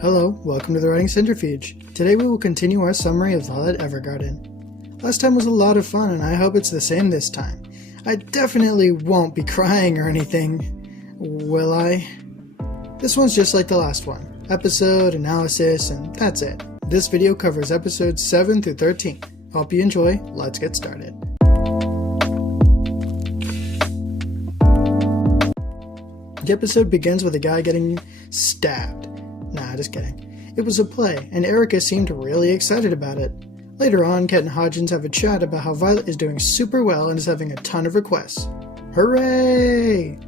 Hello, welcome to the Writing Centrifuge. Today we will continue our summary of Violet Evergarden. Last time was a lot of fun and I hope it's the same this time. I definitely won't be crying or anything, will I? This one's just like the last one. Episode, analysis, and that's it. This video covers episodes 7 through 13. Hope you enjoy, let's get started. The episode begins with a guy getting stabbed. Nah, just kidding. It was a play, and Erica seemed really excited about it. Later on, Kat and Hodgins have a chat about how Violet is doing super well and is having a ton of requests. Hooray!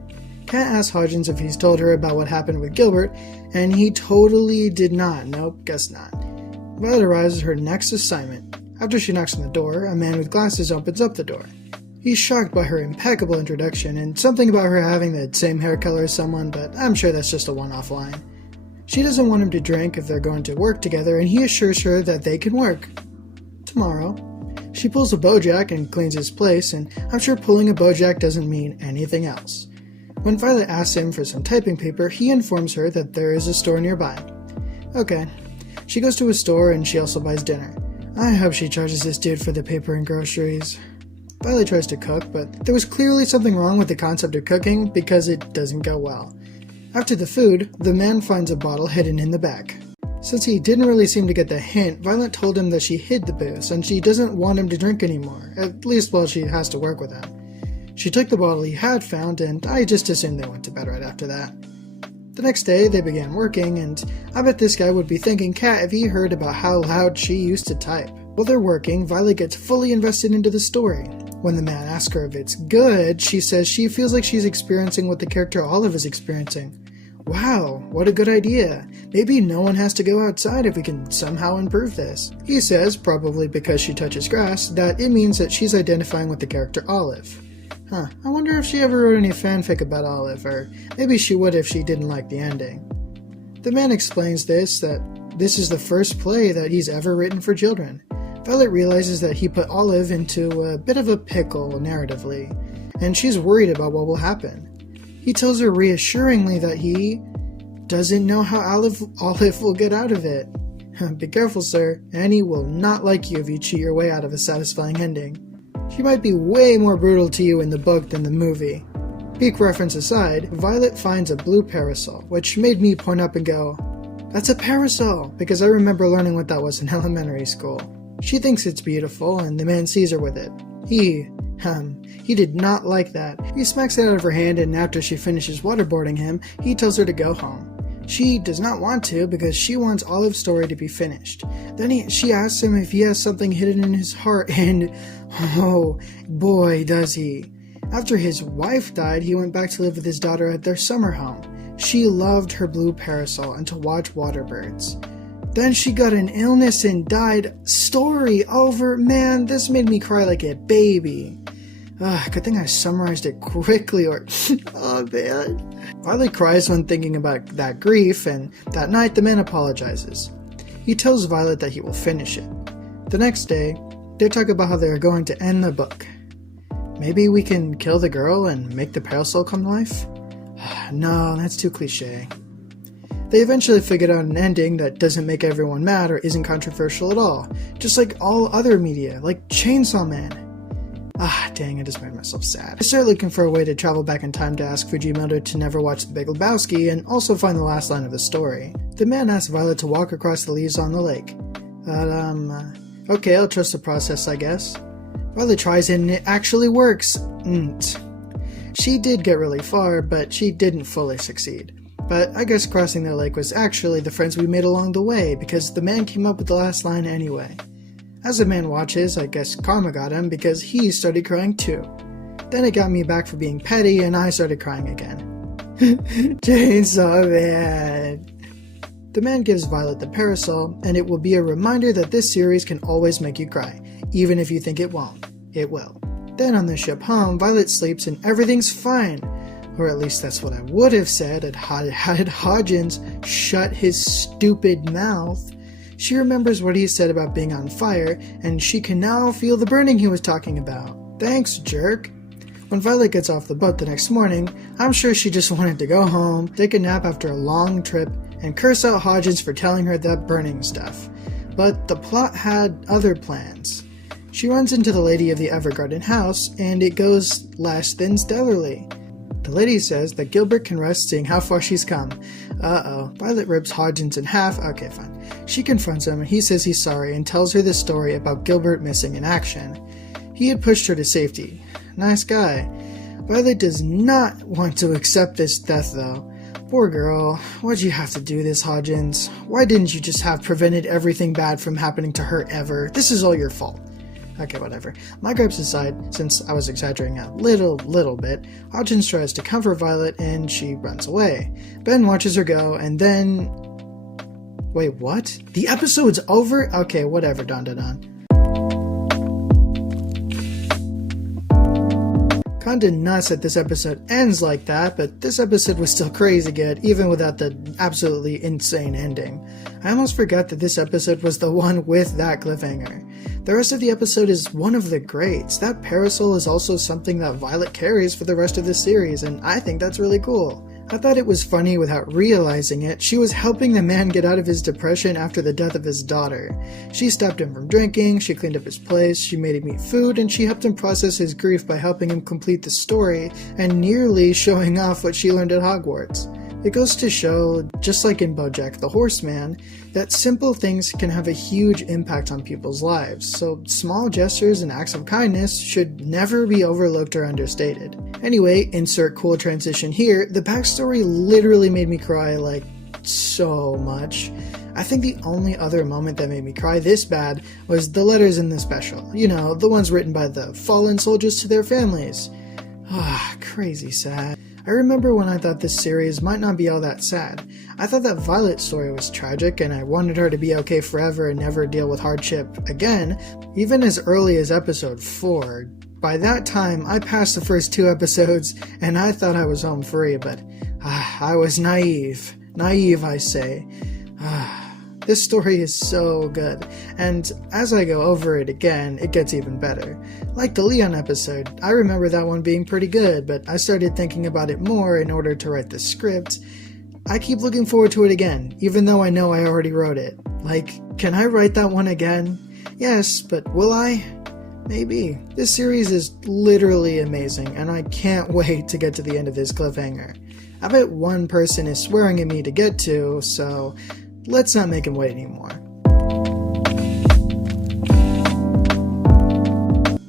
Kat asks Hodgins if he's told her about what happened with Gilbert, and he totally did not. Nope, guess not. Violet arrives at her next assignment. After she knocks on the door, a man with glasses opens up the door. He's shocked by her impeccable introduction and something about her having the same hair color as someone, but I'm sure that's just a one-off line. She doesn't want him to drink if they're going to work together, and he assures her that they can work. Tomorrow. She pulls a Bojack and cleans his place, and I'm sure pulling a Bojack doesn't mean anything else. When Violet asks him for some typing paper, he informs her that there is a store nearby. Okay. She goes to a store and she also buys dinner. I hope she charges this dude for the paper and groceries. Violet tries to cook, but there was clearly something wrong with the concept of cooking because it doesn't go well. After the food, the man finds a bottle hidden in the back. Since he didn't really seem to get the hint, Violet told him that she hid the booze and she doesn't want him to drink anymore, at least while she has to work with him. She took the bottle he had found, and I just assumed they went to bed right after that. The next day, they began working, and I bet this guy would be thanking Kat if he heard about how loud she used to type. While they're working, Violet gets fully invested into the story. When the man asks her if it's good, she says she feels like she's experiencing what the character Olive is experiencing. Wow, what a good idea. Maybe no one has to go outside if we can somehow improve this. He says, probably because she touches grass, that it means that she's identifying with the character Olive. I wonder if she ever wrote any fanfic about Olive, or maybe she would if she didn't like the ending. The man explains that this is the first play that he's ever written for children. Violet realizes that he put Olive into a bit of a pickle narratively, and she's worried about what will happen. He tells her reassuringly that he doesn't know how Olive will get out of it. Be careful, sir. Annie will not like you if you cheat your way out of a satisfying ending. She might be way more brutal to you in the book than the movie. Peak reference aside, Violet finds a blue parasol, which made me point up and go, "That's a parasol!" because I remember learning what that was in elementary school. She thinks it's beautiful, and the man sees her with it. He did not like that. He smacks it out of her hand, and after she finishes waterboarding him, he tells her to go home. She does not want to because she wants Olive's story to be finished. Then she asks him if he has something hidden in his heart, and oh boy does he. After his wife died, he went back to live with his daughter at their summer home. She loved her blue parasol and to watch water birds. Then she got an illness and died. Story over. Man, this made me cry like a baby. Good thing I summarized it quickly or... oh man. Violet cries when thinking about that grief, and that night the man apologizes. He tells Violet that he will finish it. The next day, they talk about how they are going to end the book. Maybe we can kill the girl and make the parasol come to life? No, that's too cliche. They eventually figured out an ending that doesn't make everyone mad or isn't controversial at all, just like all other media, like Chainsaw Man. Dang, I just made myself sad. I started looking for a way to travel back in time to ask Fujimoto to never watch The Big Lebowski and also find the last line of the story. The man asks Violet to walk across the leaves on the lake. Okay, I'll trust the process, I guess. Violet tries it and it actually works. She did get really far, but she didn't fully succeed. But I guess crossing the lake was actually the friends we made along the way, because the man came up with the last line anyway. As the man watches, I guess karma got him because he started crying too. Then it got me back for being petty and I started crying again. Chainsaw Man! The man gives Violet the parasol, and it will be a reminder that this series can always make you cry, even if you think it won't. It will. Then on the ship home, Violet sleeps and everything's fine. Or at least that's what I would have said had Hodgins shut his stupid mouth. She remembers what he said about being on fire, and she can now feel the burning he was talking about. Thanks, jerk. When Violet gets off the boat the next morning, I'm sure she just wanted to go home, take a nap after a long trip, and curse out Hodgins for telling her that burning stuff. But the plot had other plans. She runs into the lady of the Evergarden house, and it goes less than stellarly. The lady says that Gilbert can rest seeing how far she's come. Uh-oh. Violet rips Hodgins in half. Okay, fine. She confronts him, and he says he's sorry and tells her the story about Gilbert missing in action. He had pushed her to safety. Nice guy. Violet does not want to accept this death, though. Poor girl. Why'd you have to do this, Hodgins? Why didn't you just have prevented everything bad from happening to her ever? This is all your fault. Okay, whatever. My gripes aside, since I was exaggerating a little bit, Hodgins tries to comfort Violet and she runs away. Ben watches her go and then... Wait, what? The episode's over? Okay, whatever, Don. Kinda nuts that this episode ends like that, but this episode was still crazy good, even without the absolutely insane ending. I almost forgot that this episode was the one with that cliffhanger. The rest of the episode is one of the greats. That parasol is also something that Violet carries for the rest of the series, and I think that's really cool. I thought it was funny without realizing it. She was helping the man get out of his depression after the death of his daughter. She stopped him from drinking, she cleaned up his place, she made him eat food, and she helped him process his grief by helping him complete the story and nearly showing off what she learned at Hogwarts. It goes to show, just like in BoJack the Horseman, that simple things can have a huge impact on people's lives, so small gestures and acts of kindness should never be overlooked or understated. Anyway, insert cool transition here, the backstory literally made me cry, like, so much. I think the only other moment that made me cry this bad was the letters in the special. You know, the ones written by the fallen soldiers to their families. Ah, crazy sad. I remember when I thought this series might not be all that sad. I thought that Violet's story was tragic and I wanted her to be okay forever and never deal with hardship again, even as early as episode 4. By that time, I passed the first 2 episodes and I thought I was home free, but I was naive. Naive, I say. This story is so good, and as I go over it again, it gets even better. Like the Leon episode, I remember that one being pretty good, but I started thinking about it more in order to write the script. I keep looking forward to it again, even though I know I already wrote it. Like, can I write that one again? Yes, but will I? Maybe. This series is literally amazing, and I can't wait to get to the end of this cliffhanger. I bet one person is swearing at me to get to, so let's not make him wait anymore.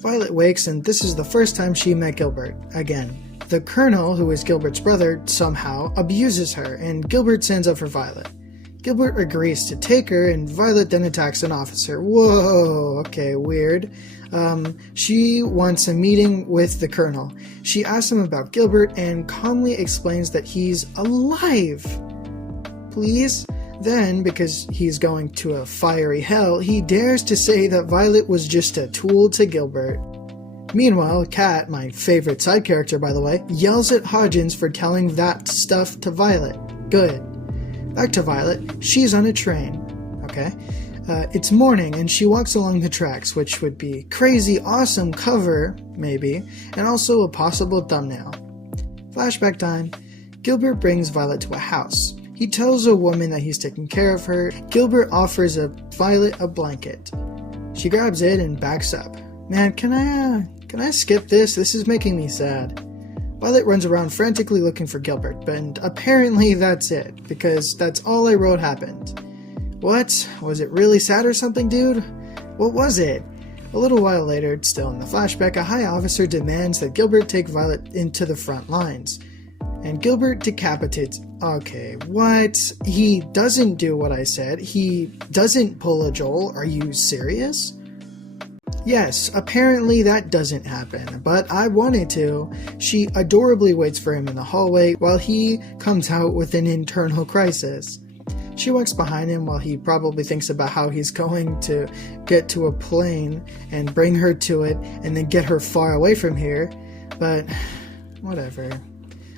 Violet wakes, and this is the first time she met Gilbert, again. The Colonel, who is Gilbert's brother, somehow abuses her, and Gilbert stands up for Violet. Gilbert agrees to take her, and Violet then attacks an officer. Whoa, okay, weird. She wants a meeting with the Colonel. She asks him about Gilbert and calmly explains that he's alive. Please? Then, because he's going to a fiery hell, he dares to say that Violet was just a tool to Gilbert. Meanwhile, Kat, my favorite side character by the way, yells at Hodgins for telling that stuff to Violet. Good. Back to Violet. She's on a train. Okay. It's morning and she walks along the tracks, which would be crazy awesome cover, maybe, and also a possible thumbnail. Flashback time. Gilbert brings Violet to a house. He tells a woman that he's taking care of her. Gilbert offers Violet a blanket. She grabs it and backs up. Man, can I skip this? This is making me sad. Violet runs around frantically looking for Gilbert, but apparently that's it, because that's all I wrote happened. What? Was it really sad or something, dude? What was it? A little while later, still in the flashback, a high officer demands that Gilbert take Violet into the front lines. And Gilbert decapitates... Okay, what? He doesn't do what I said. He doesn't pull a Joel. Are you serious? Yes, apparently that doesn't happen, but I wanted to. She adorably waits for him in the hallway while he comes out with an internal crisis. She walks behind him while he probably thinks about how he's going to get to a plane and bring her to it and then get her far away from here, but whatever.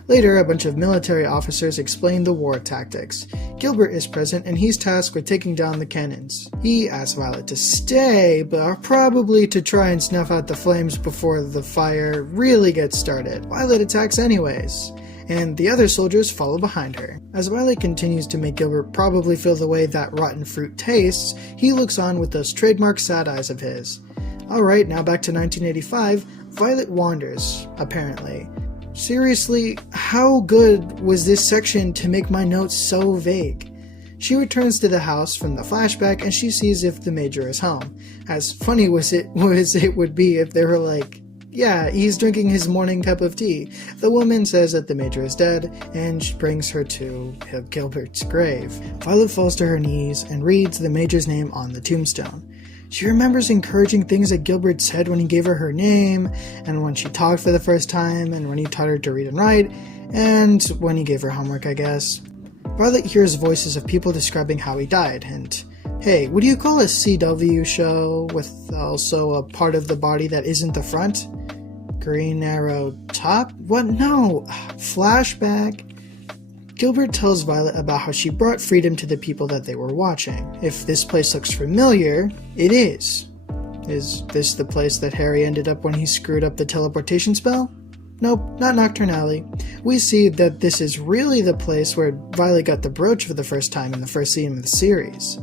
Later, a bunch of military officers explain the war tactics. Gilbert is present and he's tasked with taking down the cannons. He asks Violet to stay, but probably to try and snuff out the flames before the fire really gets started. Violet attacks anyways. and the other soldiers follow behind her. As Violet continues to make Gilbert probably feel the way that rotten fruit tastes, he looks on with those trademark sad eyes of his. Alright, now back to 1985, Violet wanders, apparently. Seriously, how good was this section to make my notes so vague? She returns to the house from the flashback and she sees if the Major is home. As funny as it would be if they were like, yeah, he's drinking his morning cup of tea. The woman says that the Major is dead, and she brings her to Gilbert's grave. Violet falls to her knees and reads the Major's name on the tombstone. She remembers encouraging things that Gilbert said when he gave her her name, and when she talked for the first time, and when he taught her to read and write, and when he gave her homework, I guess. Violet hears voices of people describing how he died, and hey, what do you call a CW show with also a part of the body that isn't the front? Green Arrow top? What? No! Flashback. Gilbert tells Violet about how she brought freedom to the people that they were watching. If this place looks familiar, it is. Is this the place that Harry ended up when he screwed up the teleportation spell? Nope, not Nocturne Alley. We see that this is really the place where Violet got the brooch for the first time in the first scene of the series.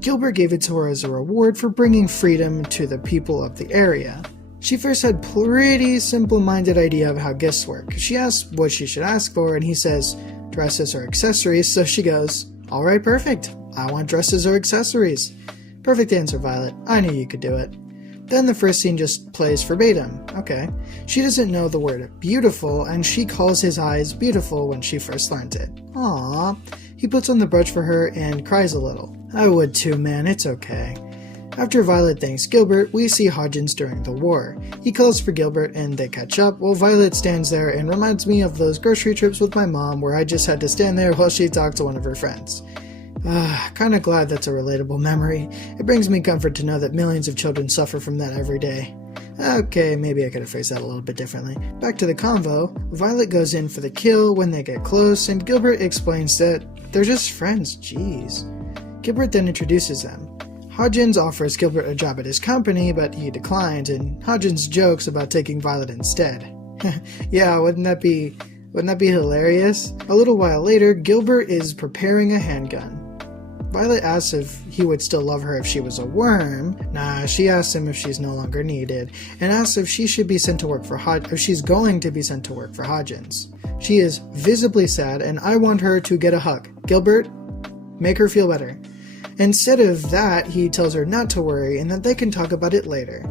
Gilbert gave it to her as a reward for bringing freedom to the people of the area. She first had pretty simple-minded idea of how gifts work. She asks what she should ask for, and he says dresses or accessories, so she goes, alright, perfect. I want dresses or accessories. Perfect answer, Violet. I knew you could do it. Then the first scene just plays verbatim. Okay. She doesn't know the word beautiful, and she calls his eyes beautiful when she first learned it. Aww. He puts on the brooch for her and cries a little. I would too, man. It's okay. After Violet thanks Gilbert, we see Hodgins during the war. He calls for Gilbert and they catch up, while Violet stands there and reminds me of those grocery trips with my mom where I just had to stand there while she talked to one of her friends. Kinda glad that's a relatable memory. It brings me comfort to know that millions of children suffer from that every day. Okay, maybe I could have phrased that a little bit differently. Back to the convo, Violet goes in for the kill when they get close, and Gilbert explains that they're just friends, jeez. Gilbert then introduces them. Hodgins offers Gilbert a job at his company, but he declines, and Hodgins jokes about taking Violet instead. Yeah, wouldn't that be hilarious? A little while later, Gilbert is preparing a handgun. Violet asks if he would still love her if she was a worm. Nah, she asks him if she's no longer needed, and asks if she should be sent to work for if she's going to be sent to work for Hodgins. She is visibly sad, and I want her to get a hug. Gilbert, make her feel better. Instead of that, he tells her not to worry and that they can talk about it later.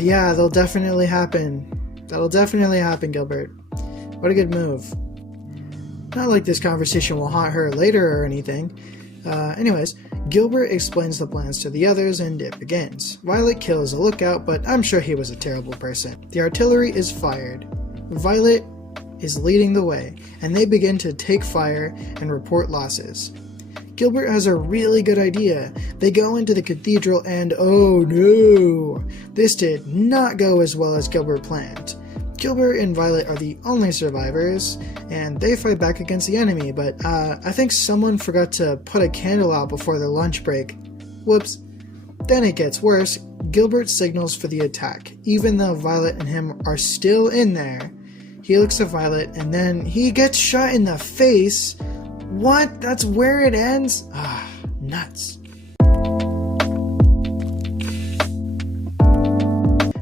Yeah, that'll definitely happen. That'll definitely happen, Gilbert. What a good move. Not like this conversation will haunt her later or anything. Anyways, Gilbert explains the plans to the others and it begins. Violet kills a lookout, but I'm sure he was a terrible person. The artillery is fired. Violet is leading the way, and they begin to take fire and report losses. Gilbert has a really good idea. They go into the cathedral and oh no! This did not go as well as Gilbert planned. Gilbert and Violet are the only survivors, and they fight back against the enemy, but I think someone forgot to put a candle out before their lunch break. Whoops. Then it gets worse. Gilbert signals for the attack, even though Violet and him are still in there. He looks at Violet, and then he gets shot in the face. What? That's where it ends? Nuts.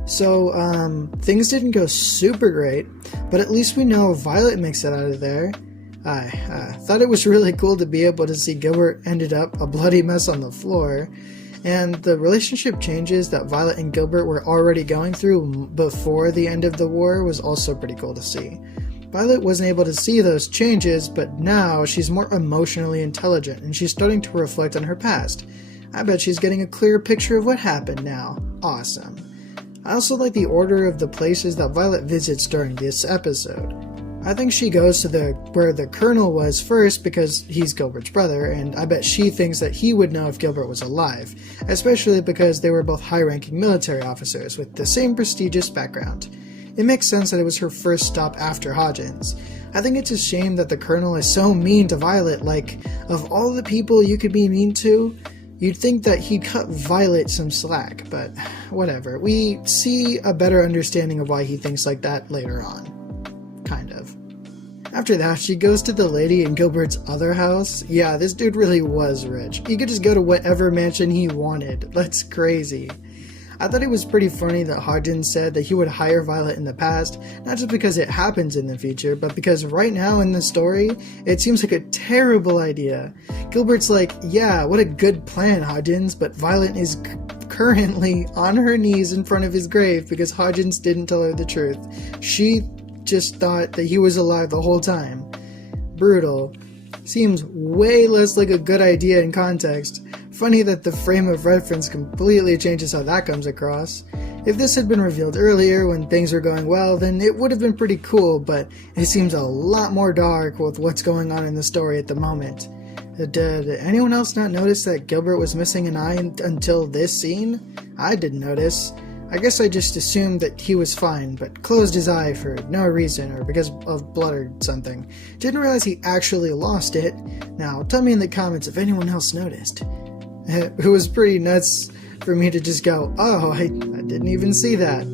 So, things didn't go super great, but at least we know Violet makes it out of there. I thought it was really cool to be able to see Gilbert ended up a bloody mess on the floor, and the relationship changes that Violet and Gilbert were already going through before the end of the war was also pretty cool to see. Violet wasn't able to see those changes, but now she's more emotionally intelligent and she's starting to reflect on her past. I bet she's getting a clearer picture of what happened now. Awesome. I also like the order of the places that Violet visits during this episode. I think she goes to where the Colonel was first because he's Gilbert's brother, and I bet she thinks that he would know if Gilbert was alive, especially because they were both high-ranking military officers with the same prestigious background. It makes sense that it was her first stop after Hodgins. I think it's a shame that the Colonel is so mean to Violet. Like, of all the people you could be mean to, you'd think that he'd cut Violet some slack, but whatever. We see a better understanding of why he thinks like that later on. Kind of. After that, she goes to the lady in Gilbert's other house. Yeah, this dude really was rich. He could just go to whatever mansion he wanted. That's crazy. I thought it was pretty funny that Hodgins said that he would hire Violet in the past, not just because it happens in the future, but because right now in the story, it seems like a terrible idea. Gilbert's like, yeah, what a good plan, Hodgins, but Violet is currently on her knees in front of his grave because Hodgins didn't tell her the truth. She just thought that he was alive the whole time. Brutal. Seems way less like a good idea in context. Funny that the frame of reference completely changes how that comes across. If this had been revealed earlier when things were going well, then it would have been pretty cool, but it seems a lot more dark with what's going on in the story at the moment. Did anyone else not notice that Gilbert was missing an eye until this scene? I didn't notice. I guess I just assumed that he was fine, but closed his eye for no reason or because of blood or something. Didn't realize he actually lost it. Now, tell me in the comments if anyone else noticed. It was pretty nuts for me to just go, oh, I didn't even see that.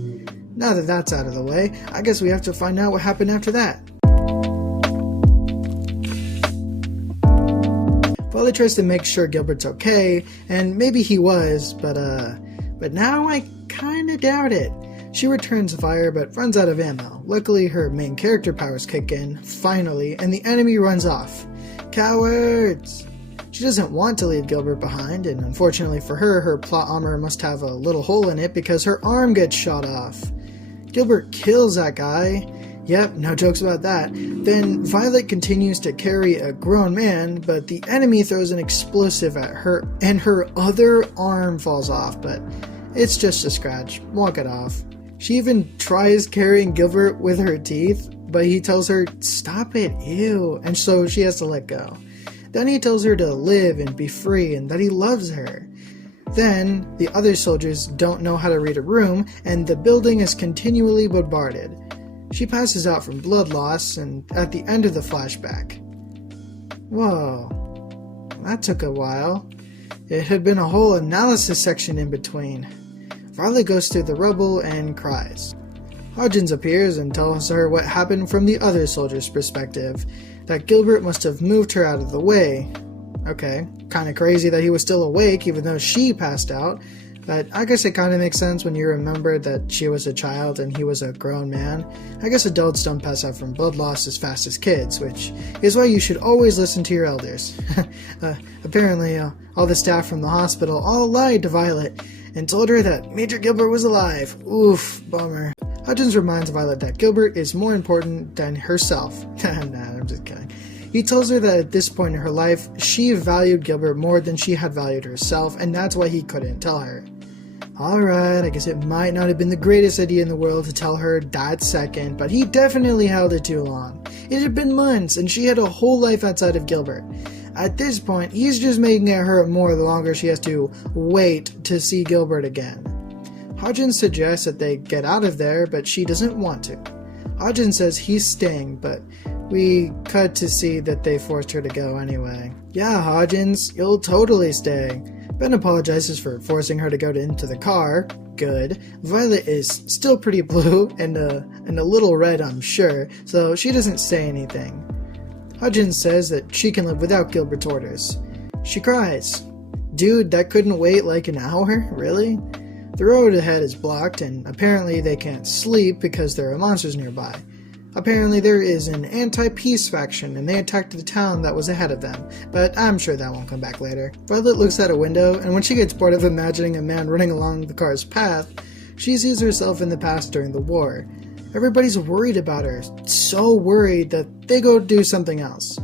Now that that's out of the way, I guess we have to find out what happened after that. Violet tries to make sure Gilbert's okay, and maybe he was, but now I kinda doubt it. She returns fire but runs out of ammo. Luckily, her main character powers kick in, finally, and the enemy runs off. Cowards! She doesn't want to leave Gilbert behind, and unfortunately for her, her plot armor must have a little hole in it because her arm gets shot off. Gilbert kills that guy. Yep, no jokes about that. Then Violet continues to carry a grown man, but the enemy throws an explosive at her and her other arm falls off, but it's just a scratch. Walk it off. She even tries carrying Gilbert with her teeth, but he tells her, stop it, ew, and so she has to let go. Then he tells her to live and be free and that he loves her. Then, the other soldiers don't know how to read a room, and the building is continually bombarded. She passes out from blood loss, and at the end of the flashback. Whoa, that took a while. It had been a whole analysis section in between. Violet goes through the rubble and cries. Hodgins appears and tells her what happened from the other soldier's perspective, that Gilbert must have moved her out of the way. Okay, kinda crazy that he was still awake even though she passed out, but I guess it kinda makes sense when you remember that she was a child and he was a grown man. I guess adults don't pass out from blood loss as fast as kids, which is why you should always listen to your elders. Apparently, all the staff from the hospital all lied to Violet and told her that Major Gilbert was alive. Oof, bummer. Hodgins reminds Violet that Gilbert is more important than herself. Nah, I'm just kidding. He tells her that at this point in her life, she valued Gilbert more than she had valued herself, and that's why he couldn't tell her. Alright, I guess it might not have been the greatest idea in the world to tell her that second, but he definitely held it too long. It had been months, and she had a whole life outside of Gilbert. At this point, he's just making it hurt more the longer she has to wait to see Gilbert again. Hodgins suggests that they get out of there, but she doesn't want to. Hodgins says he's staying, but we cut to see that they forced her to go anyway. Yeah, Hodgins, you'll totally stay. Ben apologizes for forcing her to go into the car. Good. Violet is still pretty blue and a little red, I'm sure, so she doesn't say anything. Hodgins says that she can live without Gilbert's orders. She cries. Dude, that couldn't wait like an hour? Really? The road ahead is blocked, and apparently they can't sleep because there are monsters nearby. Apparently there is an anti-peace faction, and they attacked the town that was ahead of them, but I'm sure that won't come back later. Violet looks out a window, and when she gets bored of imagining a man running along the car's path, she sees herself in the past during the war. Everybody's worried about her, so worried that they go do something else.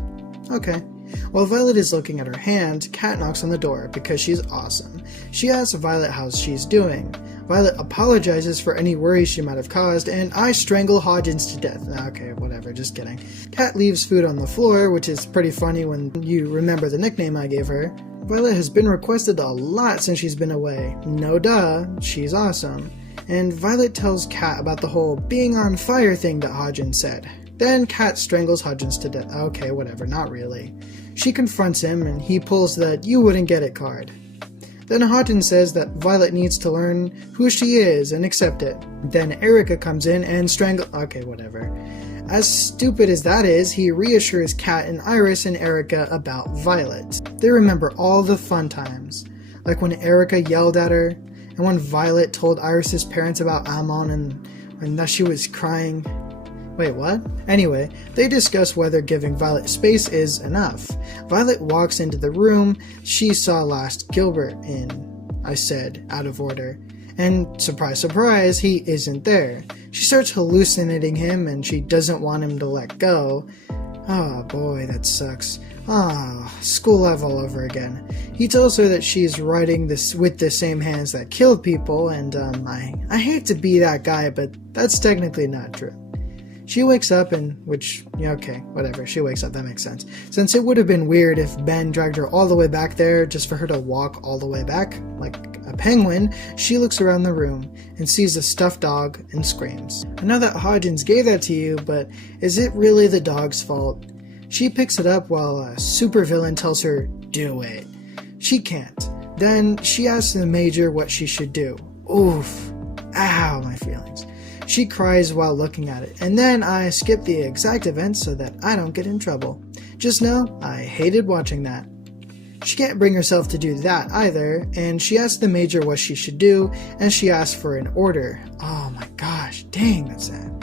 Okay. While Violet is looking at her hand, Kat knocks on the door because she's awesome. She asks Violet how she's doing. Violet apologizes for any worries she might have caused, and I strangle Hodgins to death. Okay, whatever, just kidding. Kat leaves food on the floor, which is pretty funny when you remember the nickname I gave her. Violet has been requested a lot since she's been away. No duh, she's awesome. And Violet tells Kat about the whole being on fire thing that Hodgins said. Then Kat strangles Hodgins to death. Okay, whatever, not really. She confronts him, and he pulls that "you wouldn't get it" card. Then Hodgins says that Violet needs to learn who she is and accept it. Then Erica comes in and Okay, whatever. As stupid as that is, he reassures Kat and Iris and Erica about Violet. They remember all the fun times, like when Erica yelled at her, and when Violet told Iris's parents about Amon and that she was crying. Wait, what? Anyway, they discuss whether giving Violet space is enough. Violet walks into the room she saw last Gilbert in, I said, out of order. And surprise, surprise, he isn't there. She starts hallucinating him and she doesn't want him to let go. Oh boy, that sucks. School life all over again. He tells her that she's writing this with the same hands that killed people, and I hate to be that guy, but that's technically not true. She wakes up okay, whatever, she wakes up, that makes sense. Since it would have been weird if Ben dragged her all the way back there just for her to walk all the way back, like a penguin, she looks around the room and sees a stuffed dog and screams. I know that Hodgins gave that to you, but is it really the dog's fault? She picks it up while a supervillain tells her, do it. She can't. Then she asks the Major what she should do. Oof. Ow, my feelings. She cries while looking at it, and then I skip the exact event so that I don't get in trouble. Just know, I hated watching that. She can't bring herself to do that either, and she asks the Major what she should do, and she asks for an order. Oh my gosh, dang, that's sad.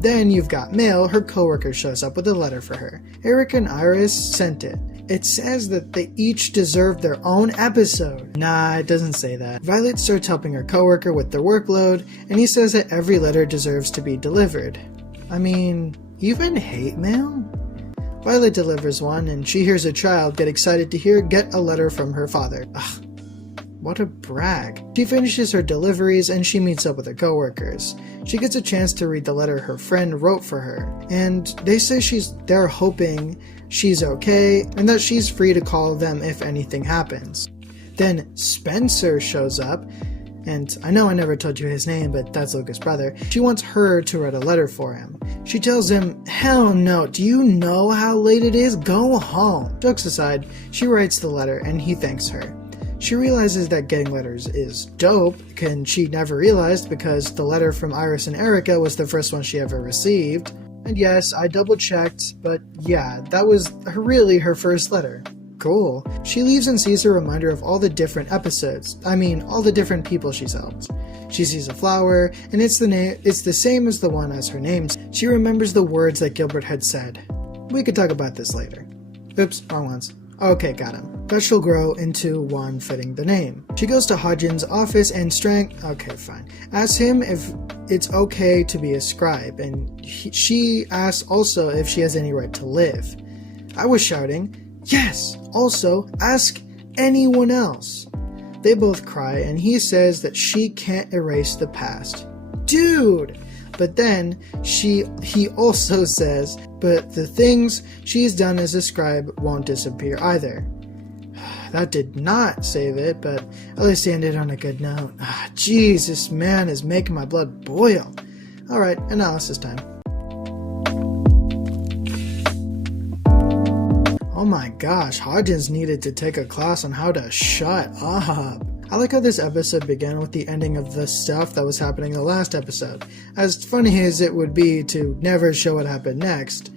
Then you've got mail. Her coworker shows up with a letter for her. Eric and Iris sent it. It says that they each deserve their own episode. Nah, it doesn't say that. Violet starts helping her coworker with their workload, and he says that every letter deserves to be delivered. I mean, even hate mail? Violet delivers one, and she hears a child get excited to get a letter from her father. Ugh, what a brag. She finishes her deliveries, and she meets up with her coworkers. She gets a chance to read the letter her friend wrote for her, and they say they're hoping she's okay, and that she's free to call them if anything happens. Then Spencer shows up, and I know I never told you his name, but that's Luca's brother. She wants her to write a letter for him. She tells him, hell no, do you know how late it is? Go home. Jokes aside, she writes the letter, and he thanks her. She realizes that getting letters is dope, and she never realized because the letter from Iris and Erica was the first one she ever received. And yes, I double checked, but yeah, that was really her first letter. Cool. She leaves and sees a reminder of all the different episodes. All the different people she's helped. She sees a flower, and it's the same as the one as her name. She remembers the words that Gilbert had said. We could talk about this later. Oops, wrong ones. Okay, got him. But she'll grow into one fitting the name. She goes to Hodgins' office and asks him if it's okay to be a scribe, and she asks also if she has any right to live. I was shouting, yes, also ask anyone else. They both cry, and he says that she can't erase the past. Dude! But then he also says, but the things she's done as a scribe won't disappear either. That did not save it, but at least he ended on a good note. Jeez, this man is making my blood boil. Alright, analysis time. Oh my gosh, Hodgins needed to take a class on how to shut up. I like how this episode began with the ending of the stuff that was happening in the last episode. As funny as it would be to never show what happened next,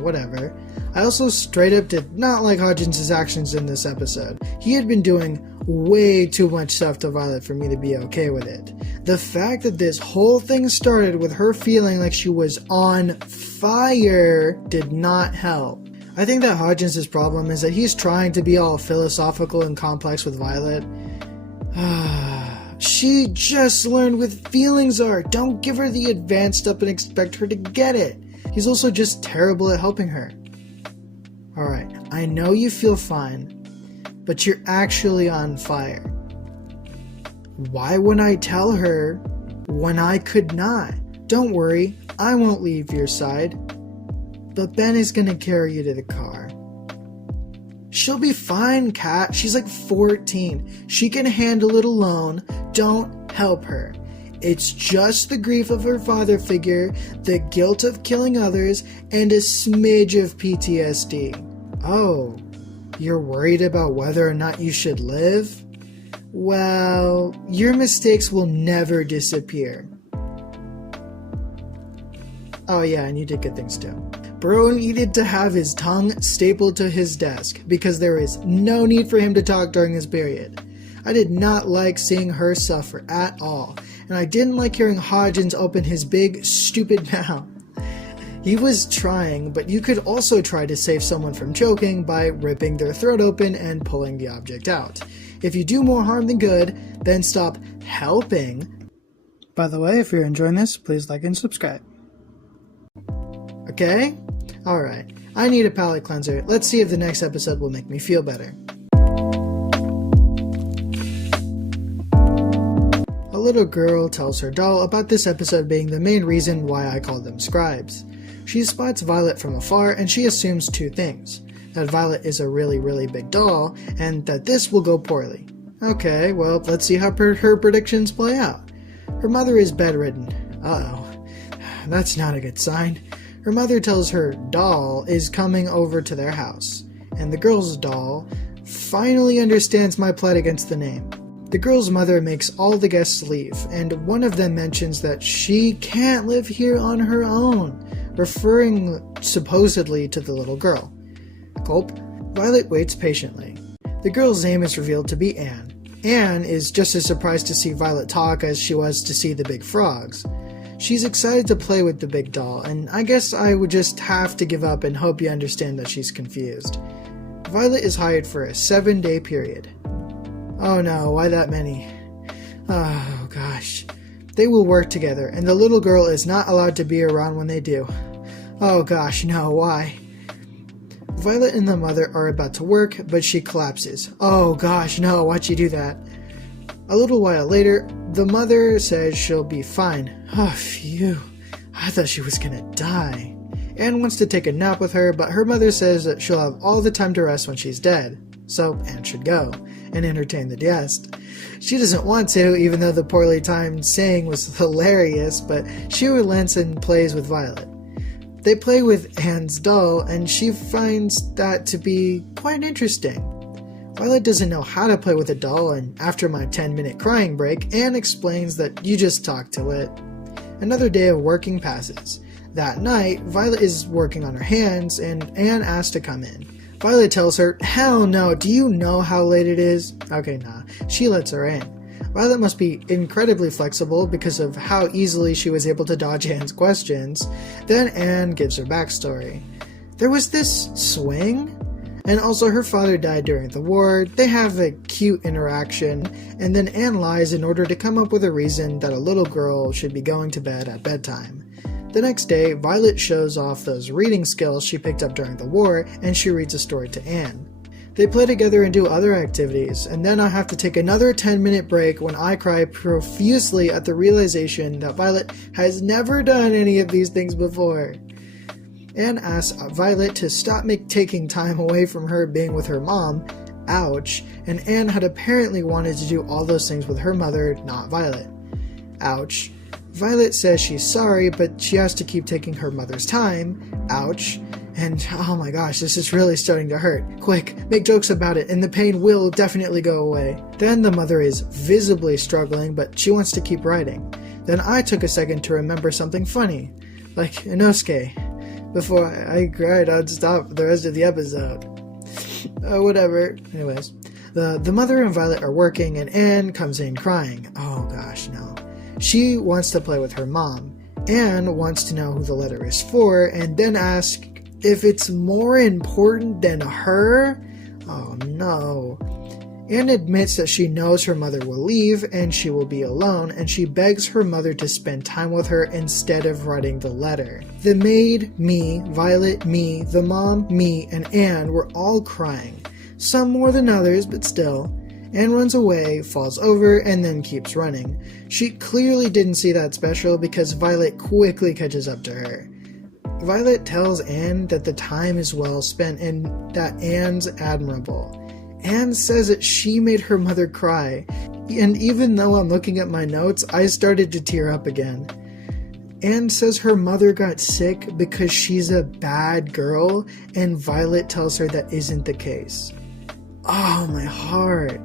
whatever. I also straight up did not like Hodgins' actions in this episode. He had been doing way too much stuff to Violet for me to be okay with it. The fact that this whole thing started with her feeling like she was on fire did not help. I think that Hodgins' problem is that he's trying to be all philosophical and complex with Violet. She just learned what feelings are. Don't give her the advanced stuff and expect her to get it. He's also just terrible at helping her. Alright, I know you feel fine, but you're actually on fire. Why wouldn't I tell her when I could not? Don't worry, I won't leave your side. But Ben is gonna carry you to the car. She'll be fine, Kat. She's like 14. She can handle it alone. Don't help her. It's just the grief of her father figure, the guilt of killing others, and a smidge of PTSD. Oh, you're worried about whether or not you should live? Well, your mistakes will never disappear. Oh yeah, and you did good things too. Bro needed to have his tongue stapled to his desk because there is no need for him to talk during this period. I did not like seeing her suffer at all, and I didn't like hearing Hodgins open his big, stupid mouth. He was trying, but you could also try to save someone from choking by ripping their throat open and pulling the object out. If you do more harm than good, then stop helping. By the way, if you're enjoying this, please like and subscribe. Okay? Alright, I need a palate cleanser. Let's see if the next episode will make me feel better. A little girl tells her doll about this episode being the main reason why I call them scribes. She spots Violet from afar and she assumes two things. That Violet is a really, really big doll, and that this will go poorly. Okay, well, let's see how her predictions play out. Her mother is bedridden. Uh-oh. That's not a good sign. Her mother tells her doll is coming over to their house, and the girl's doll finally understands my plight against the name. The girl's mother makes all the guests leave, and one of them mentions that she can't live here on her own, referring supposedly to the little girl. Gulp. Violet waits patiently. The girl's name is revealed to be Anne. Anne is just as surprised to see Violet talk as she was to see the big frogs. She's excited to play with the big doll, and I guess I would just have to give up and hope you understand that she's confused. Violet is hired for a 7-day period. Oh no, why that many? Oh gosh. They will work together, and the little girl is not allowed to be around when they do. Oh gosh, no, why? Violet and the mother are about to work, but she collapses. Oh gosh, no, why'd she do that? A little while later, the mother says she'll be fine. Oh, phew. I thought she was gonna die. Anne wants to take a nap with her, but her mother says that she'll have all the time to rest when she's dead. So Anne should go and entertain the guest. She doesn't want to, even though the poorly timed saying was hilarious, but she relents and plays with Violet. They play with Anne's doll, and she finds that to be quite interesting. Violet doesn't know how to play with a doll, and after my 10-minute crying break, Anne explains that you just talk to it. Another day of working passes. That night, Violet is working on her hands, and Anne asks to come in. Violet tells her, hell no, do you know how late it is? Okay, nah. She lets her in. Violet must be incredibly flexible because of how easily she was able to dodge Anne's questions. Then Anne gives her backstory. There was this swing, and also her father died during the war. They have a cute interaction, and then Anne lies in order to come up with a reason that a little girl should be going to bed at bedtime. The next day, Violet shows off those reading skills she picked up during the war, and she reads a story to Anne. They play together and do other activities, and then I have to take another 10-minute break when I cry profusely at the realization that Violet has never done any of these things before. Anne asks Violet to stop taking time away from her being with her mom, ouch, and Anne had apparently wanted to do all those things with her mother, not Violet. Ouch. Violet says she's sorry, but she has to keep taking her mother's time, ouch. And oh my gosh, this is really starting to hurt. Quick, make jokes about it and the pain will definitely go away. Then the mother is visibly struggling, but she wants to keep writing. Then I took a second to remember something funny, like Inosuke. Before I cried, I'd stop the rest of the episode. Whatever. Anyways, the mother and Violet are working and Anne comes in crying. Oh gosh, no. She wants to play with her mom. Anne wants to know who the letter is for and then asks if it's more important than her? Oh no. Anne admits that she knows her mother will leave and she will be alone, and she begs her mother to spend time with her instead of writing the letter. The maid, me, Violet, me, the mom, me, and Anne were all crying. Some more than others, but still. Anne runs away, falls over, and then keeps running. She clearly didn't see that special because Violet quickly catches up to her. Violet tells Anne that the time is well spent and that Anne's admirable. Anne says that she made her mother cry, and even though I'm looking at my notes, I started to tear up again. Anne says her mother got sick because she's a bad girl, and Violet tells her that isn't the case. Oh, my heart.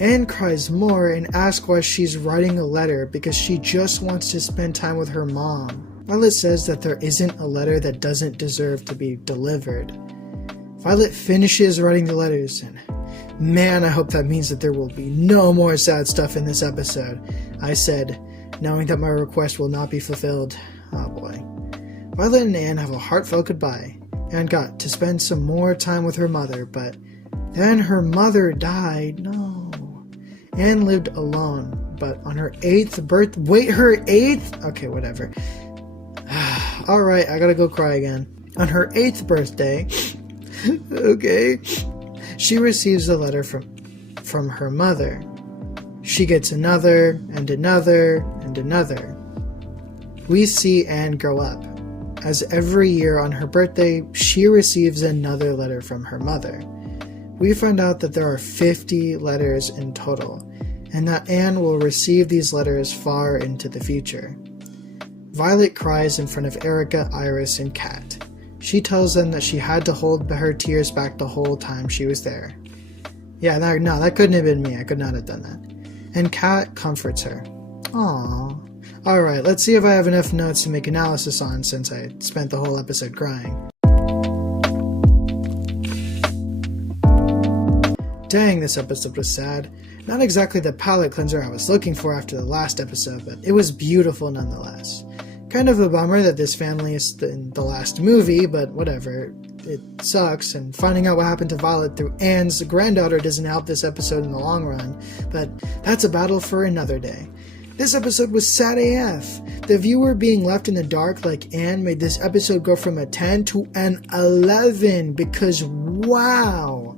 Anne cries more and asks why she's writing a letter because she just wants to spend time with her mom. Violet says that there isn't a letter that doesn't deserve to be delivered. Violet finishes writing the letters, and man, I hope that means that there will be no more sad stuff in this episode, I said, knowing that my request will not be fulfilled. Oh boy. Violet and Anne have a heartfelt goodbye. Anne got to spend some more time with her mother, but then her mother died. No. Anne lived alone, but on her 8th birthday... Wait, her 8th? Okay, whatever. Alright, I gotta go cry again. On her 8th birthday... okay... she receives a letter from her mother. She gets another, and another, and another. We see Anne grow up, as every year on her birthday, she receives another letter from her mother. We find out that there are 50 letters in total, and that Anne will receive these letters far into the future. Violet cries in front of Erica, Iris, and Kat. She tells them that she had to hold her tears back the whole time she was there. Yeah, no, that couldn't have been me. I could not have done that. And Kat comforts her. Aww. Alright, let's see if I have enough notes to make analysis on since I spent the whole episode crying. Dang, this episode was sad. Not exactly the palate cleanser I was looking for after the last episode, but it was beautiful nonetheless. Kind of a bummer that this family is in the last movie, but whatever. It sucks, and finding out what happened to Violet through Anne's granddaughter doesn't help this episode in the long run, but that's a battle for another day. This episode was sad AF. The viewer being left in the dark like Anne made this episode go from a 10 to an 11 because wow.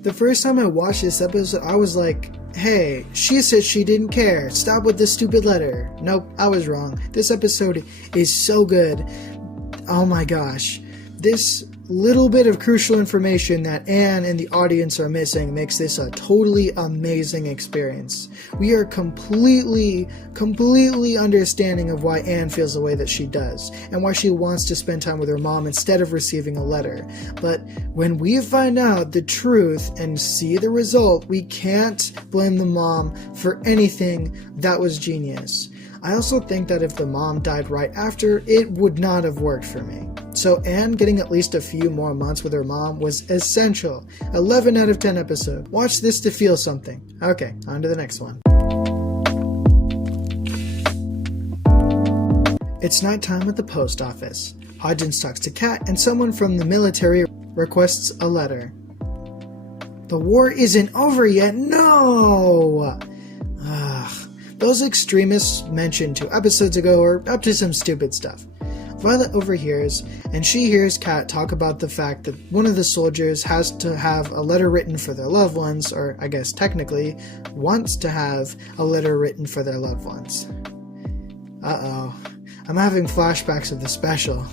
The first time I watched this episode, I was like, hey, she said she didn't care. Stop with this stupid letter. Nope, I was wrong. This episode is so good. Oh my gosh. This little bit of crucial information that Anne and the audience are missing makes this a totally amazing experience. We are completely understanding of why Anne feels the way that she does, and why she wants to spend time with her mom instead of receiving a letter. But when we find out the truth and see the result, we can't blame the mom for anything. That was genius. I also think that if the mom died right after, it would not have worked for me. So Anne getting at least a few more months with her mom was essential. 11 out of 10 episode. Watch this to feel something. Okay, on to the next one. It's nighttime at the post office. Hodgins talks to Kat, and someone from the military requests a letter. The war isn't over yet. No! Those extremists mentioned 2 episodes ago are up to some stupid stuff. Violet overhears, and she hears Kat talk about the fact that one of the soldiers has to have a letter written for their loved ones, or I guess technically, wants to have a letter written for their loved ones. Uh-oh. I'm having flashbacks of the special.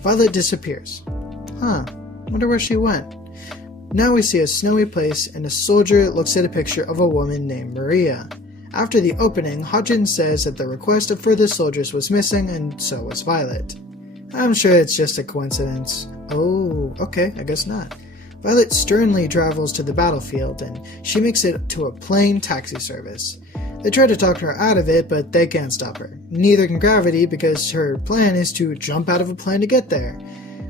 Violet disappears. Wonder where she went. Now we see a snowy place, and a soldier looks at a picture of a woman named Maria. After the opening, Hodgins says that the request for the soldiers was missing, and so was Violet. I'm sure it's just a coincidence. Oh, okay, I guess not. Violet sternly travels to the battlefield, and she makes it to a plane taxi service. They try to talk her out of it, but they can't stop her. Neither can gravity, because her plan is to jump out of a plane to get there.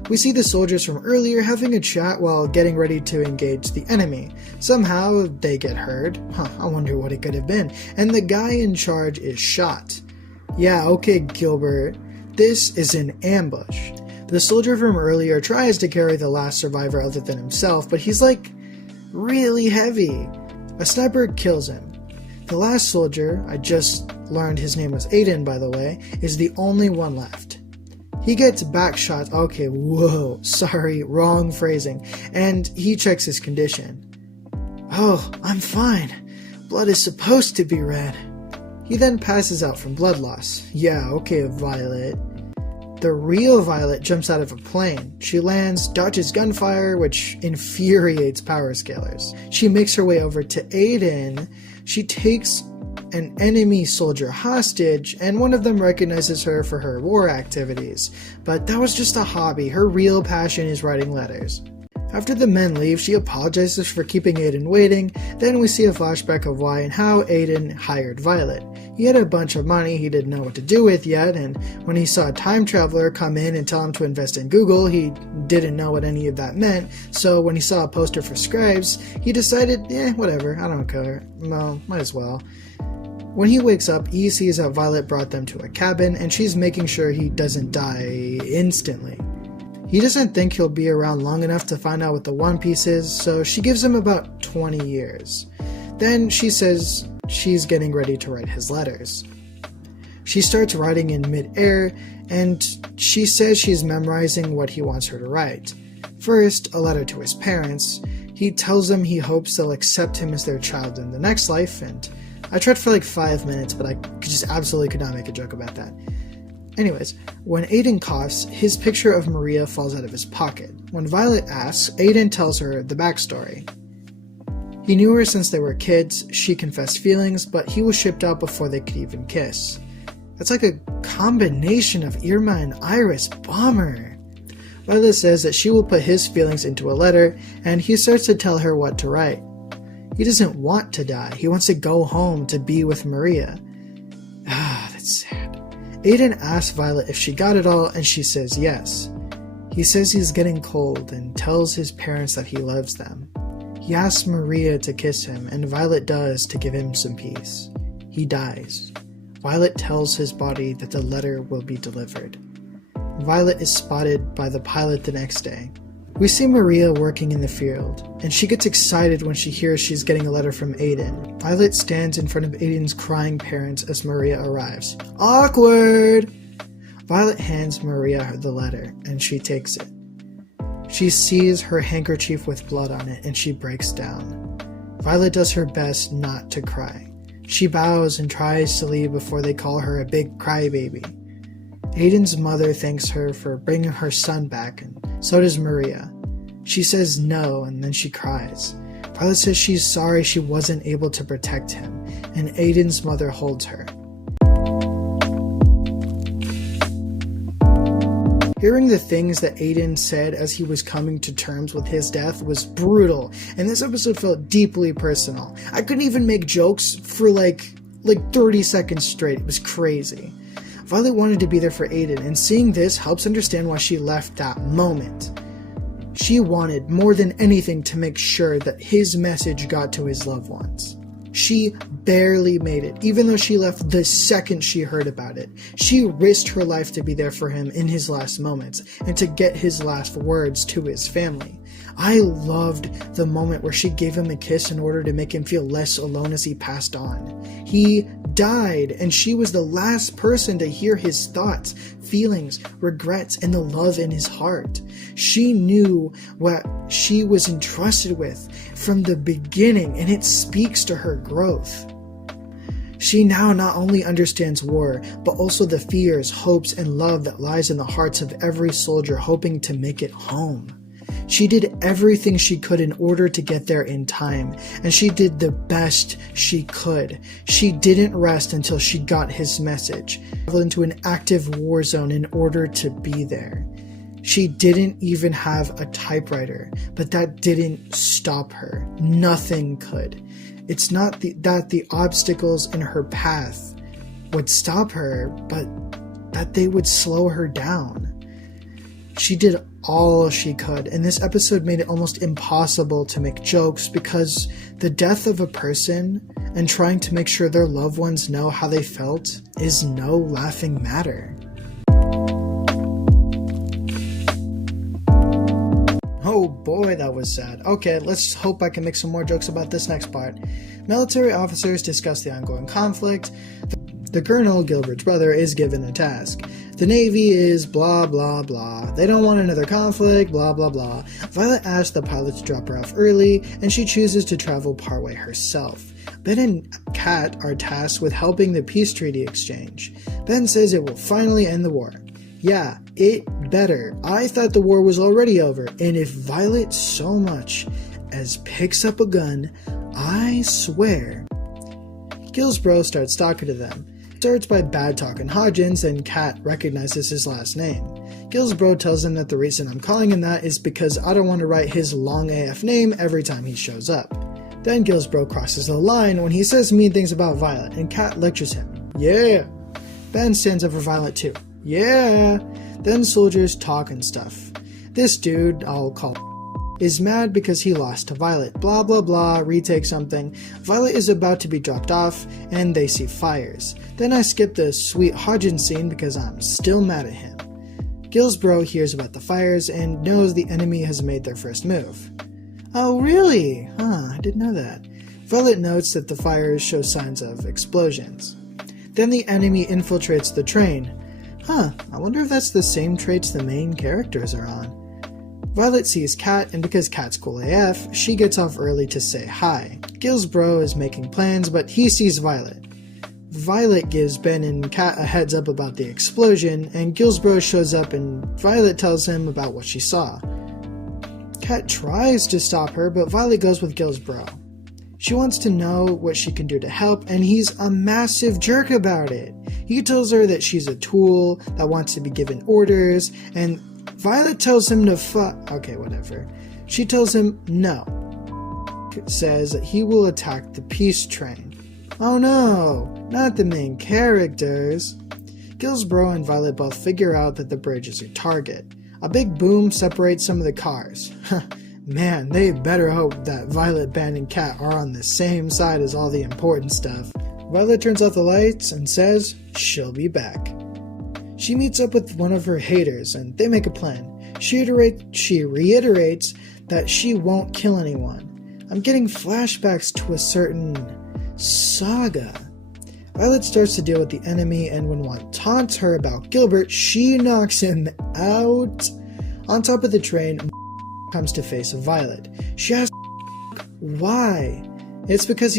We see the soldiers from earlier having a chat while getting ready to engage the enemy. Somehow, they get heard. I wonder what it could have been. And the guy in charge is shot. Yeah, okay, Gilbert. This is an ambush. The soldier from earlier tries to carry the last survivor other than himself, but he's like, really heavy. A sniper kills him. The last soldier, I just learned his name was Aiden by the way, is the only one left. He gets back shots. Okay, whoa, sorry, wrong phrasing. And he checks his condition. Oh, I'm fine. Blood is supposed to be red. He then passes out from blood loss. Yeah, okay, Violet. The real Violet jumps out of a plane. She lands, dodges gunfire, which infuriates power scalers. She makes her way over to Aiden. She takes an enemy soldier hostage, and one of them recognizes her for her war activities. But that was just a hobby. Her real passion is writing letters. After the men leave, she apologizes for keeping Aiden waiting. Then we see a flashback of why and how Aiden hired Violet. He had a bunch of money he didn't know what to do with yet, and when he saw a time traveler come in and tell him to invest in Google, he didn't know what any of that meant. So when he saw a poster for scribes, he decided, whatever, I don't care. Well, might as well. When he wakes up, he sees that Violet brought them to a cabin, and she's making sure he doesn't die instantly. He doesn't think he'll be around long enough to find out what the One Piece is, so she gives him about 20 years. Then she says she's getting ready to write his letters. She starts writing in mid-air, and she says she's memorizing what he wants her to write. First, a letter to his parents. He tells them he hopes they'll accept him as their child in the next life, and I tried for like 5 minutes, but I just absolutely could not make a joke about that. Anyways, when Aiden coughs, his picture of Maria falls out of his pocket. When Violet asks, Aiden tells her the backstory. He knew her since they were kids, she confessed feelings, but he was shipped out before they could even kiss. That's like a combination of Irma and Iris. Bummer. Violet says that she will put his feelings into a letter, and he starts to tell her what to write. He doesn't want to die, he wants to go home to be with Maria. That's sad. Aiden asks Violet if she got it all, and she says yes. He says he's getting cold and tells his parents that he loves them. He asks Maria to kiss him, and Violet does to give him some peace. He dies. Violet tells his body that the letter will be delivered. Violet is spotted by the pilot the next day. We see Maria working in the field, and she gets excited when she hears she's getting a letter from Aiden. Violet stands in front of Aiden's crying parents as Maria arrives. Awkward! Violet hands Maria the letter, and she takes it. She sees her handkerchief with blood on it, and she breaks down. Violet does her best not to cry. She bows and tries to leave before they call her a big crybaby. Aiden's mother thanks her for bringing her son back, and so does Maria. She says no, and then she cries. Violet says she's sorry she wasn't able to protect him, and Aiden's mother holds her. Hearing the things that Aiden said as he was coming to terms with his death was brutal, and this episode felt deeply personal. I couldn't even make jokes for like 30 seconds straight. It was crazy. Violet wanted to be there for Aiden, and seeing this helps understand why she left that moment. She wanted more than anything to make sure that his message got to his loved ones. She barely made it, even though she left the second she heard about it. She risked her life to be there for him in his last moments, and to get his last words to his family. I loved the moment where she gave him a kiss in order to make him feel less alone as he passed on. He died, and she was the last person to hear his thoughts, feelings, regrets, and the love in his heart. She knew what she was entrusted with from the beginning, and it speaks to her growth. She now not only understands war, but also the fears, hopes, and love that lies in the hearts of every soldier hoping to make it home. She did everything she could in order to get there in time, and she did the best she could. She didn't rest until she got his message, traveled into an active war zone in order to be there. She didn't even have a typewriter, but that didn't stop her. Nothing could. It's not that the obstacles in her path would stop her, but that they would slow her down. She did all she could, and this episode made it almost impossible to make jokes because the death of a person and trying to make sure their loved ones know how they felt is no laughing matter. Oh boy, that was sad. Okay, let's hope I can make some more jokes about this next part. Military officers discuss the ongoing conflict. The colonel, Gilbert's brother, is given a task. The Navy is blah blah blah. They don't want another conflict, blah blah blah. Violet asks the pilot to drop her off early, and she chooses to travel partway herself. Ben and Kat are tasked with helping the peace treaty exchange. Ben says it will finally end the war. Yeah, it better. I thought the war was already over, and if Violet so much as picks up a gun, I swear. Gil's bro starts talking to them. Starts by bad-talking Hodgins, and Kat recognizes his last name. Gillsbro tells him that the reason I'm calling him that is because I don't want to write his long AF name every time he shows up. Then Gillsbro crosses the line when he says mean things about Violet, and Kat lectures him. Yeah! Ben stands up for Violet too. Yeah! Then soldiers talk and stuff. This dude, I'll call is mad because he lost to Violet. Blah blah blah, retake something. Violet is about to be dropped off, and they see fires. Then I skip the sweet Hodgins scene because I'm still mad at him. Gillsbro hears about the fires and knows the enemy has made their first move. Oh really? I didn't know that. Violet notes that the fires show signs of explosions. Then the enemy infiltrates the train. I wonder if that's the same traits the main characters are on. Violet sees Kat, and because Kat's cool AF, she gets off early to say hi. Gillsbro is making plans, but he sees Violet. Violet gives Ben and Kat a heads up about the explosion, and Gillsbro shows up and Violet tells him about what she saw. Kat tries to stop her, but Violet goes with Gillsbro. She wants to know what she can do to help, and he's a massive jerk about it. He tells her that she's a tool that wants to be given orders, and Violet tells him to okay, whatever. She tells him no. Says that he will attack the peace train. Oh no, not the main characters. Gillsbro and Violet both figure out that the bridge is a target. A big boom separates some of the cars. Man, they better hope that Violet, Ben, and Kat are on the same side as all the important stuff. Violet turns off the lights and says she'll be back. She meets up with one of her haters and they make a plan. She reiterates that she won't kill anyone. I'm getting flashbacks to a certain saga. Violet starts to deal with the enemy, and when one taunts her about Gilbert, she knocks him out. On top of the train, comes to face Violet. She asks why. It's because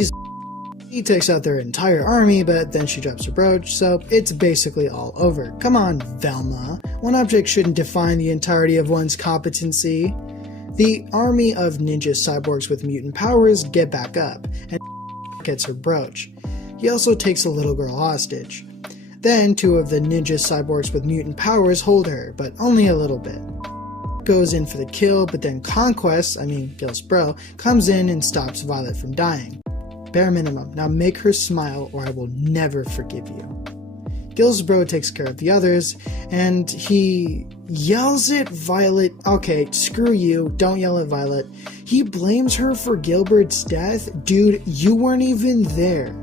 he takes out their entire army, but then she drops her brooch, so it's basically all over. Come on, Velma. One object shouldn't define the entirety of one's competency. The army of ninja cyborgs with mutant powers get back up, and gets her brooch. He also takes a little girl hostage. Then two of the ninja cyborgs with mutant powers hold her, but only a little bit. Goes in for the kill, but then Gillsbro, comes in and stops Violet from dying. Bare minimum, now make her smile or I will never forgive you. Gillsbro takes care of the others, and he yells at Violet. Okay, screw you, don't yell at Violet. He blames her for Gilbert's death. Dude, you weren't even there.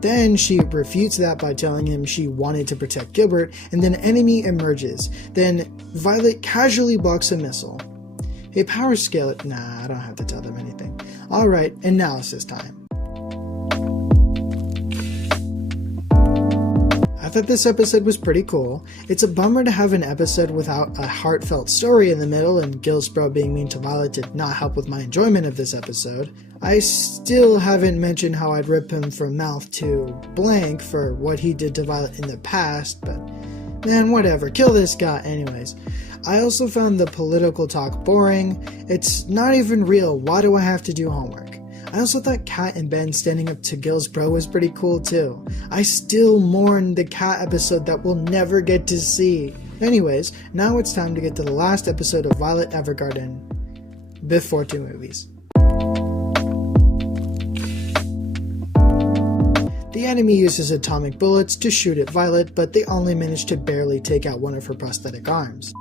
Then she refutes that by telling him she wanted to protect Gilbert, and then enemy emerges. Then Violet casually blocks a missile. A power scale. Nah, I don't have to tell them anything. Alright, analysis time. I thought this episode was pretty cool. It's a bummer to have an episode without a heartfelt story in the middle, and Gillsbro being mean to Violet did not help with my enjoyment of this episode. I still haven't mentioned how I'd rip him from mouth to blank for what he did to Violet in the past, but man, whatever, kill this guy anyways. I also found the political talk boring. It's not even real, why do I have to do homework? I also thought Kat and Ben standing up to Gillsbro was pretty cool too. I still mourn the Kat episode that we'll never get to see. Anyways, now it's time to get to the last episode of Violet Evergarden before 2 movies. The enemy uses atomic bullets to shoot at Violet, but they only manage to barely take out one of her prosthetic arms.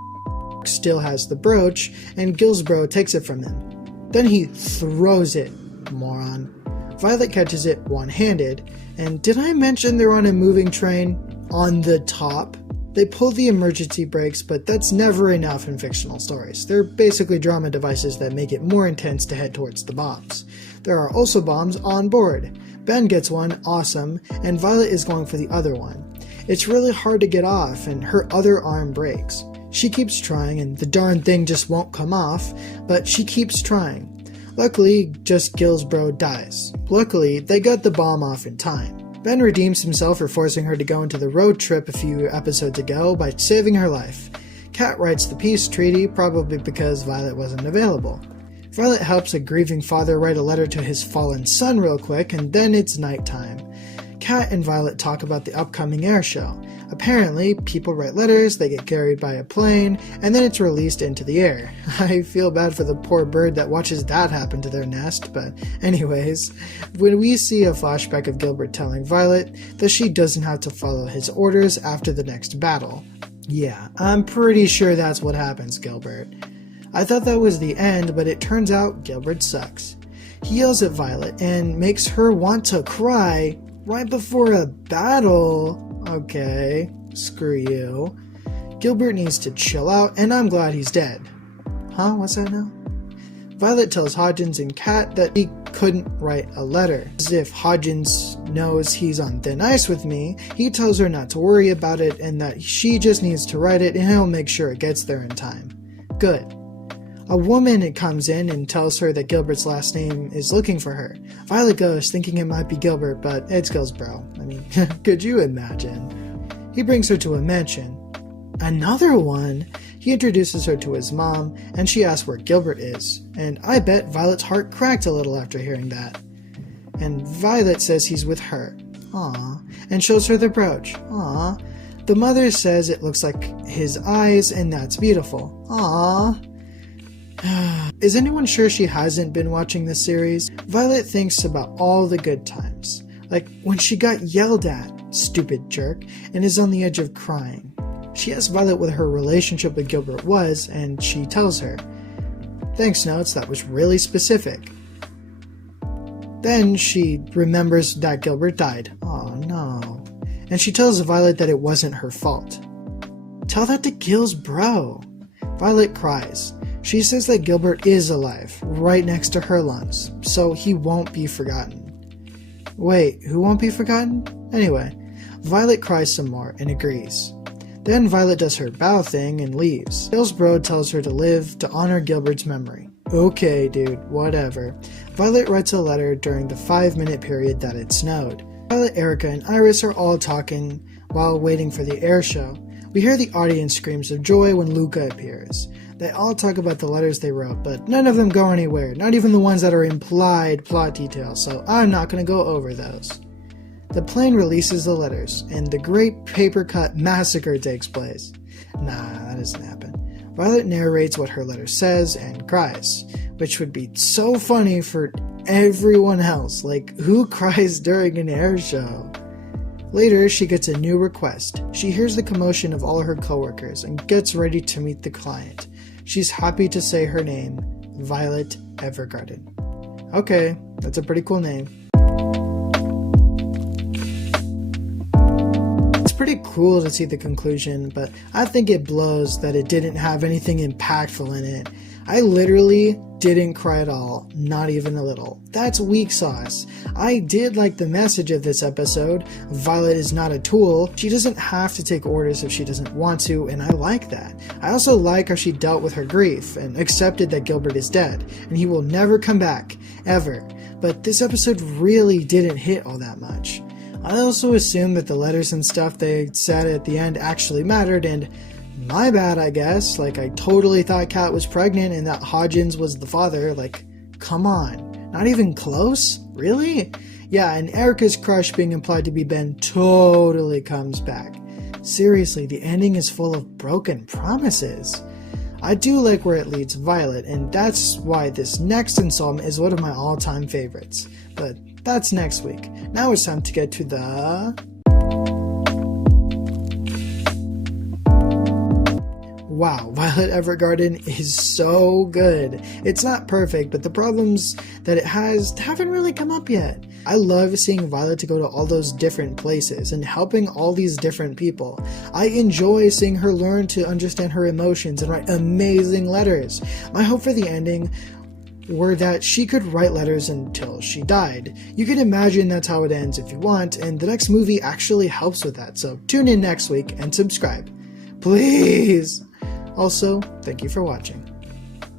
Still has the brooch, and Gillsbro takes it from him. Then he throws it. Moron. Violet catches it one-handed, and did I mention they're on a moving train? On the top? They pull the emergency brakes, but that's never enough in fictional stories. They're basically drama devices that make it more intense to head towards the bombs. There are also bombs on board. Ben gets one, awesome, and Violet is going for the other one. It's really hard to get off, and her other arm breaks. She keeps trying, and the darn thing just won't come off, but she keeps trying. Luckily, just Gillsbro dies. Luckily, they got the bomb off in time. Ben redeems himself for forcing her to go into the road trip a few episodes ago by saving her life. Kat writes the peace treaty, probably because Violet wasn't available. Violet helps a grieving father write a letter to his fallen son real quick, and then it's nighttime. Kat and Violet talk about the upcoming air show. Apparently, people write letters, they get carried by a plane, and then it's released into the air. I feel bad for the poor bird that watches that happen to their nest, but anyways, when we see a flashback of Gilbert telling Violet that she doesn't have to follow his orders after the next battle. Yeah, I'm pretty sure that's what happens, Gilbert. I thought that was the end, but it turns out Gilbert sucks. He yells at Violet and makes her want to cry right before a battle. Okay, screw you. Gilbert needs to chill out, and I'm glad he's dead. Huh? What's that now? Violet tells Hodgins and Kat that he couldn't write a letter. As if Hodgins knows he's on thin ice with me, he tells her not to worry about it and that she just needs to write it and he'll make sure it gets there in time. Good. A woman comes in and tells her that Gilbert's last name is looking for her. Violet goes, thinking it might be Gilbert, but it's Gilsborough. I mean, could you imagine? He brings her to a mansion. Another one? He introduces her to his mom, and she asks where Gilbert is. And I bet Violet's heart cracked a little after hearing that. And Violet says he's with her. Aww. And shows her the brooch. Aww. The mother says it looks like his eyes, and that's beautiful. Aww. Is anyone sure she hasn't been watching this series? Violet thinks about all the good times. Like when she got yelled at, stupid jerk, and is on the edge of crying. She asks Violet what her relationship with Gilbert was, and she tells her. Thanks, Notes, that was really specific. Then she remembers that Gilbert died. Oh no. And she tells Violet that it wasn't her fault. Tell that to Gil's bro. Violet cries. She says that Gilbert is alive, right next to her lungs, so he won't be forgotten. Wait, who won't be forgotten? Anyway, Violet cries some more and agrees. Then Violet does her bow thing and leaves. Gil's bro tells her to live to honor Gilbert's memory. Okay, dude, whatever. Violet writes a letter during the 5-minute period that it snowed. Violet, Erica, and Iris are all talking while waiting for the air show. We hear the audience screams of joy when Luca appears. They all talk about the letters they wrote, but none of them go anywhere, not even the ones that are implied plot details, so I'm not going to go over those. The plane releases the letters, and the Great Paper Cut Massacre takes place. Nah, that doesn't happen. Violet narrates what her letter says and cries, which would be so funny for everyone else. Like, who cries during an air show? Later, she gets a new request. She hears the commotion of all her coworkers and gets ready to meet the client. She's happy to say her name, Violet Evergarden. Okay, that's a pretty cool name. It's pretty cool to see the conclusion, but I think it blows that it didn't have anything impactful in it. I literally didn't cry at all, not even a little. That's weak sauce. I did like the message of this episode. Violet is not a tool. She doesn't have to take orders if she doesn't want to, and I like that. I also like how she dealt with her grief and accepted that Gilbert is dead, and he will never come back, ever. But this episode really didn't hit all that much. I also assumed that the letters and stuff they said at the end actually mattered, and my bad, I guess. Like, I totally thought Kat was pregnant and that Hodgins was the father. Like, come on. Not even close? Really? Yeah, and Erica's crush being implied to be Ben totally comes back. Seriously, the ending is full of broken promises. I do like where it leads Violet, and that's why this next installment is one of my all-time favorites. But that's next week. Now it's time to get to the... Wow, Violet Evergarden is so good. It's not perfect, but the problems that it has haven't really come up yet. I love seeing Violet to go to all those different places and helping all these different people. I enjoy seeing her learn to understand her emotions and write amazing letters. My hope for the ending were that she could write letters until she died. You can imagine that's how it ends if you want, and the next movie actually helps with that, so tune in next week and subscribe. Please! Also, thank you for watching.